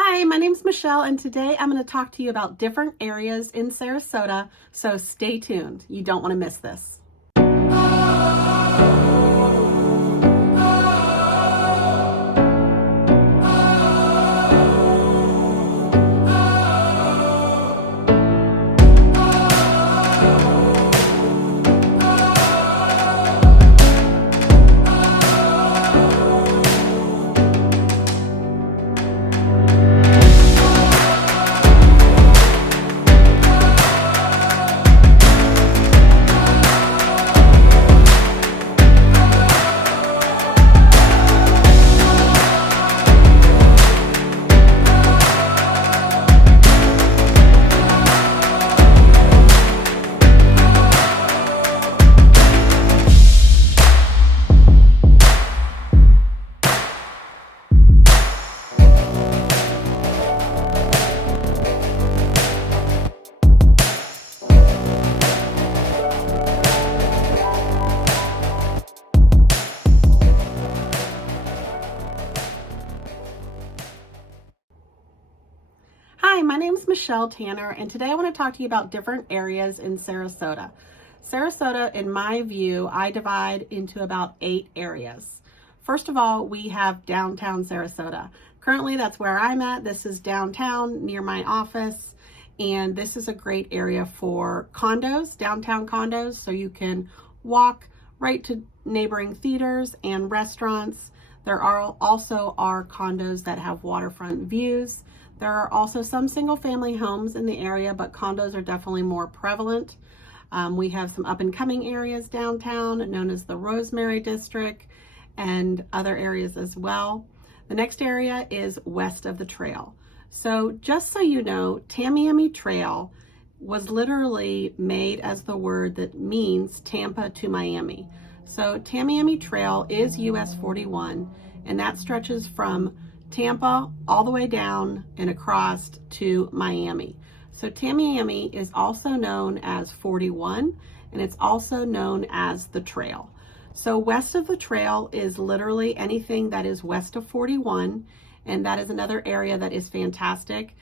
Hi, my name's Michelle, and today I'm going to talk to you about different areas in Sarasota, so stay tuned. You don't want to miss this. Hi, my name is Michelle Tanner, and today I want to talk to you about different areas in Sarasota. Sarasota, in my view, I divide into about 8 areas. First of all, we have downtown Sarasota. Currently, that's where I'm at. This is downtown near my office, and this is a great area for condos, downtown condos, so you can walk right to neighboring theaters and restaurants. There are also condos that have waterfront views. There are also some single family homes in the area, but condos are definitely more prevalent. We have some up and coming areas downtown known as the Rosemary District and other areas as well. The next area is west of the trail. So just so you know, Tamiami Trail was literally made as the word that means Tampa to Miami. So Tamiami Trail is US 41, and that stretches from Tampa all the way down and across to Miami. So Tamiami is also known as 41, and it's also known as the trail. So west of the trail is literally anything that is west of 41, and that is another area that is fantastic,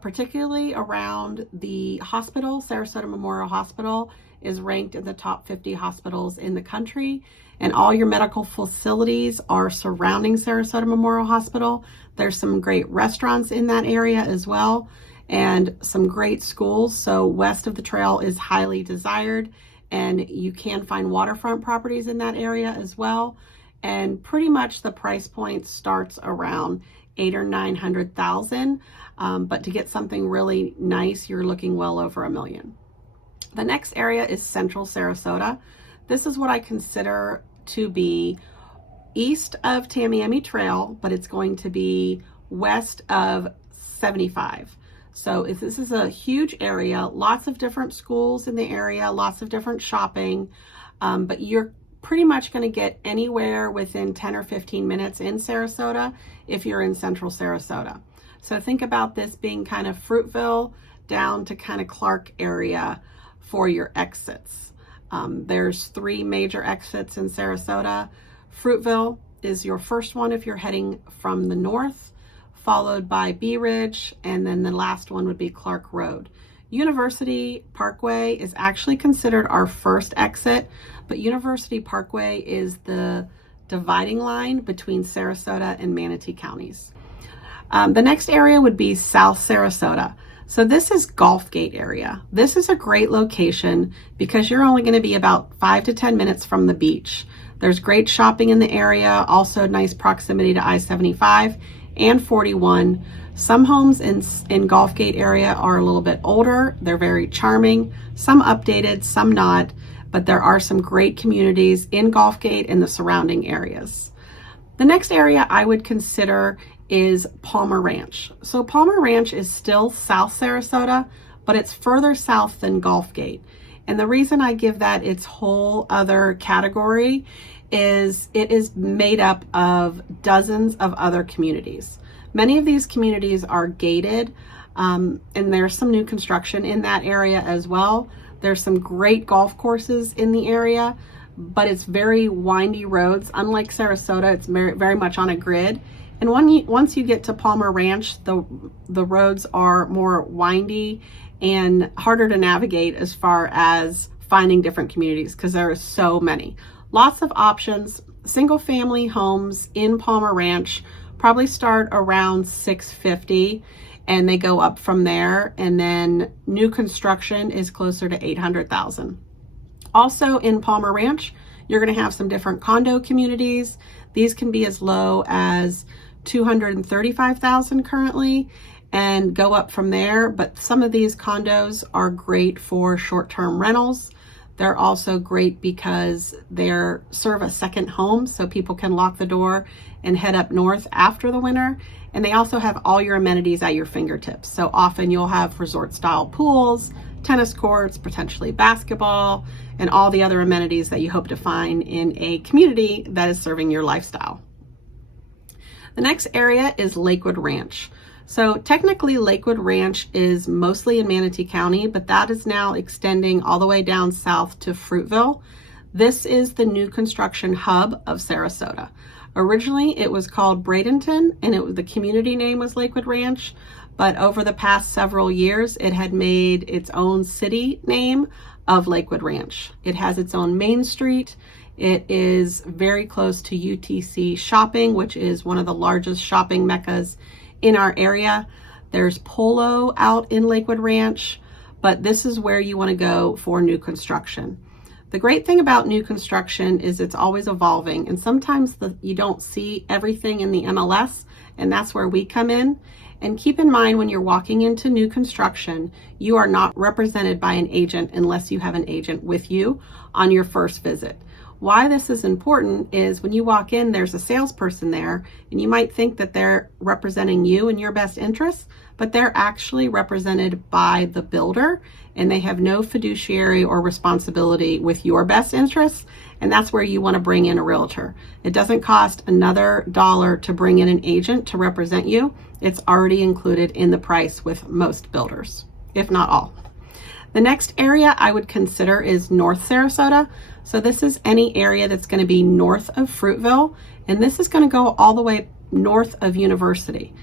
particularly around the hospital. Sarasota Memorial Hospital is ranked in the top 50 hospitals in the country, and all your medical facilities are surrounding Sarasota Memorial Hospital. There's some great restaurants in that area as well, and some great schools. So west of the trail is highly desired, and you can find waterfront properties in that area as well. And pretty much the price point starts around 800,000 or 900,000, but to get something really nice, you're looking well over $1 million. The next area is Central Sarasota. This is what I consider to be east of Tamiami Trail, but it's going to be west of 75. So if this is a huge area, lots of different schools in the area, lots of different shopping, but you're pretty much going to get anywhere within 10 or 15 minutes in Sarasota if you're in Central Sarasota. So think about this being kind of Fruitville down to kind of Clark area for your exits. There's 3 major exits in Sarasota. Fruitville is your first one if you're heading from the north, followed by Bee Ridge, and then the last one would be Clark Road. University Parkway is actually considered our first exit, but University Parkway is the dividing line between Sarasota and Manatee counties. The next area would be South Sarasota. So this is Gulfgate area. This is a great location because you're only going to be about 5 to 10 minutes from the beach. There's great shopping in the area, also nice proximity to I-75 and 41. Some homes in Gulfgate area are a little bit older. They're very charming, some updated, some not, but there are some great communities in Gulfgate and the surrounding areas. The next area I would consider is Palmer Ranch. So Palmer Ranch is still South Sarasota, but it's further south than Gulfgate. And the reason I give that its whole other category is it is made up of dozens of other communities. Many of these communities are gated, and there's some new construction in that area as well. There's some great golf courses in the area, but it's very windy roads. Unlike Sarasota, it's very much on a grid. And once you get to Palmer Ranch, the roads are more windy and harder to navigate as far as finding different communities because there are so many. Lots of options. Single family homes in Palmer Ranch probably start around $650 and they go up from there. And then new construction is closer to $800,000. Also in Palmer Ranch, you're going to have some different condo communities. These can be as low as $235,000 currently and go up from there. But some of these condos are great for short-term rentals. They're also great because they're serve a second home, so people can lock the door and head up north after the winter. And they also have all your amenities at your fingertips. So often you'll have resort style pools, tennis courts, potentially basketball, and all the other amenities that you hope to find in a community that is serving your lifestyle. The next area is Lakewood Ranch. So technically Lakewood Ranch is mostly in Manatee County, but that is now extending all the way down south to Fruitville. This is the new construction hub of Sarasota. Originally it was called Bradenton and the community name was Lakewood Ranch, but over the past several years it had made its own city name of Lakewood Ranch. It has its own main street. It is very close to UTC Shopping, which is one of the largest shopping meccas in our area. There's Polo out in Lakewood Ranch, but this is where you want to go for new construction. The great thing about new construction is it's always evolving, and sometimes you don't see everything in the MLS, and that's where we come in. And keep in mind, when you're walking into new construction, you are not represented by an agent unless you have an agent with you on your first visit. Why this is important is when you walk in, there's a salesperson there, and you might think that they're representing you and your best interests, but they're actually represented by the builder, and they have no fiduciary or responsibility with your best interests, and that's where you want to bring in a realtor. It doesn't cost another dollar to bring in an agent to represent you. It's already included in the price with most builders, if not all. The next area I would consider is North Sarasota. So this is any area that's going to be north of Fruitville, and this is going to go all the way north of University.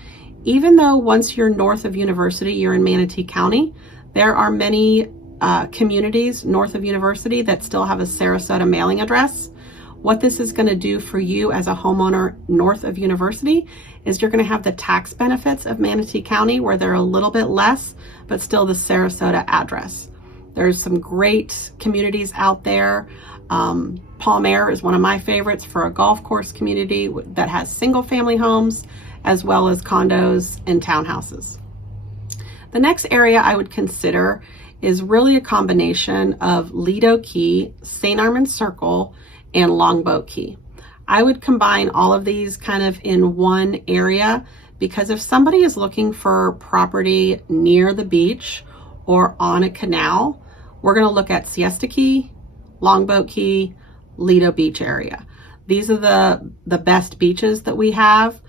Even though once you're north of University, you're in Manatee County, there are many communities north of University that still have a Sarasota mailing address. What this is going to do for you as a homeowner north of University is you're going to have the tax benefits of Manatee County where they're a little bit less, but still the Sarasota address. There's some great communities out there. Palmer is one of my favorites for a golf course community that has single family homes as well as condos and townhouses. The next area I would consider is really a combination of Lido Key, St. Armand's Circle, and Longboat Key. I would combine all of these kind of in one area because if somebody is looking for property near the beach or on a canal, we're going to look at Siesta Key, Longboat Key, Lido Beach area. These are the best beaches that we have,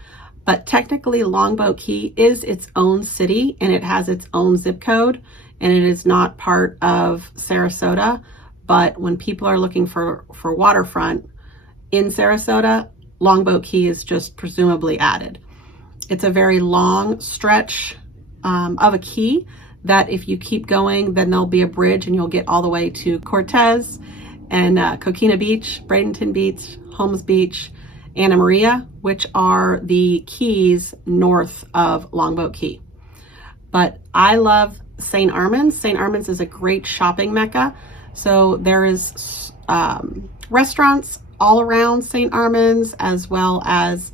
but technically Longboat Key is its own city and it has its own zip code and it is not part of Sarasota. But when people are looking for waterfront in Sarasota, Longboat Key is just presumably added. It's a very long stretch of a key that if you keep going, then there'll be a bridge and you'll get all the way to Cortez and Coquina Beach, Bradenton Beach, Holmes Beach, Anna Maria, which are the keys north of Longboat Key. But I love St. Armand's. St. Armand's is a great shopping mecca. So there is restaurants all around St. Armand's, as well as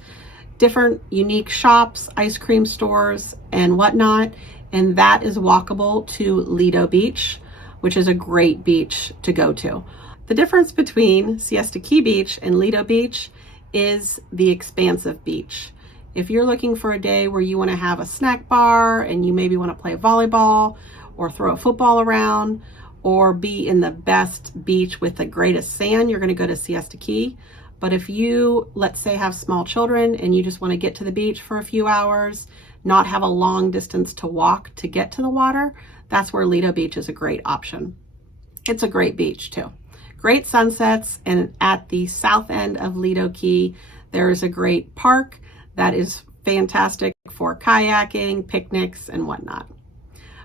different unique shops, ice cream stores, and whatnot. And that is walkable to Lido Beach, which is a great beach to go to. The difference between Siesta Key Beach and Lido Beach is the expansive beach. If you're looking for a day where you want to have a snack bar and you maybe want to play volleyball or throw a football around, or be in the best beach with the greatest sand, you're going to go to Siesta Key. But if you, let's say, have small children and you just want to get to the beach for a few hours, not have a long distance to walk to get to the water, that's where Lido Beach is a great option. It's a great beach too. Great sunsets, and at the south end of Lido Key, there is a great park that is fantastic for kayaking, picnics, and whatnot.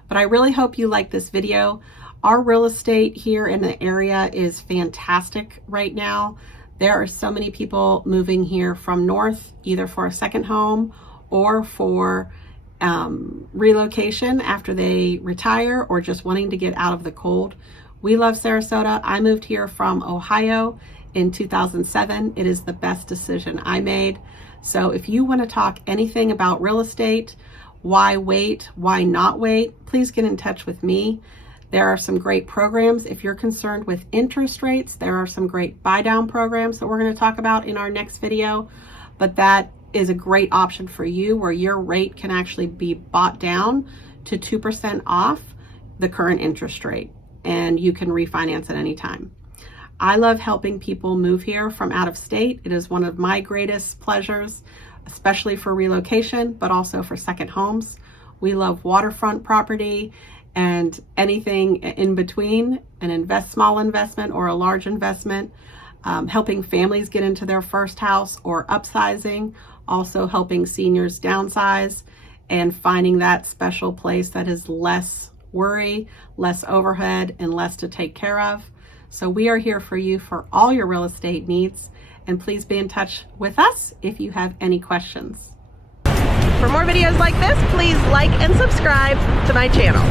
But I really hope you like this video. Our real estate here in the area is fantastic right now. There are so many people moving here from north, either for a second home or for relocation after they retire or just wanting to get out of the cold. We love Sarasota. I moved here from Ohio in 2007. It is the best decision I made. So if you want to talk anything about real estate, why wait, why not wait, please get in touch with me. There are some great programs. If you're concerned with interest rates, there are some great buy down programs that we're going to talk about in our next video. But that is a great option for you where your rate can actually be bought down to 2% off the current interest rate, and you can refinance at any time. I love helping people move here from out of state. It is one of my greatest pleasures, especially for relocation, but also for second homes. We love waterfront property and anything in between, an small investment or a large investment, helping families get into their first house or upsizing, also helping seniors downsize and finding that special place that is less worry, less overhead, and less to take care of. So we are here for you for all your real estate needs, and please be in touch with us if you have any questions. For more videos like this, please like and subscribe to my channel.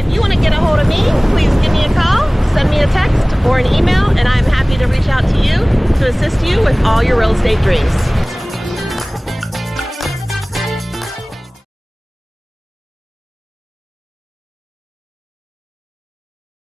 If you want to get a hold of me, please give me a call, send me a text or an email, and I'm happy to reach out to you to assist you with all your real estate dreams.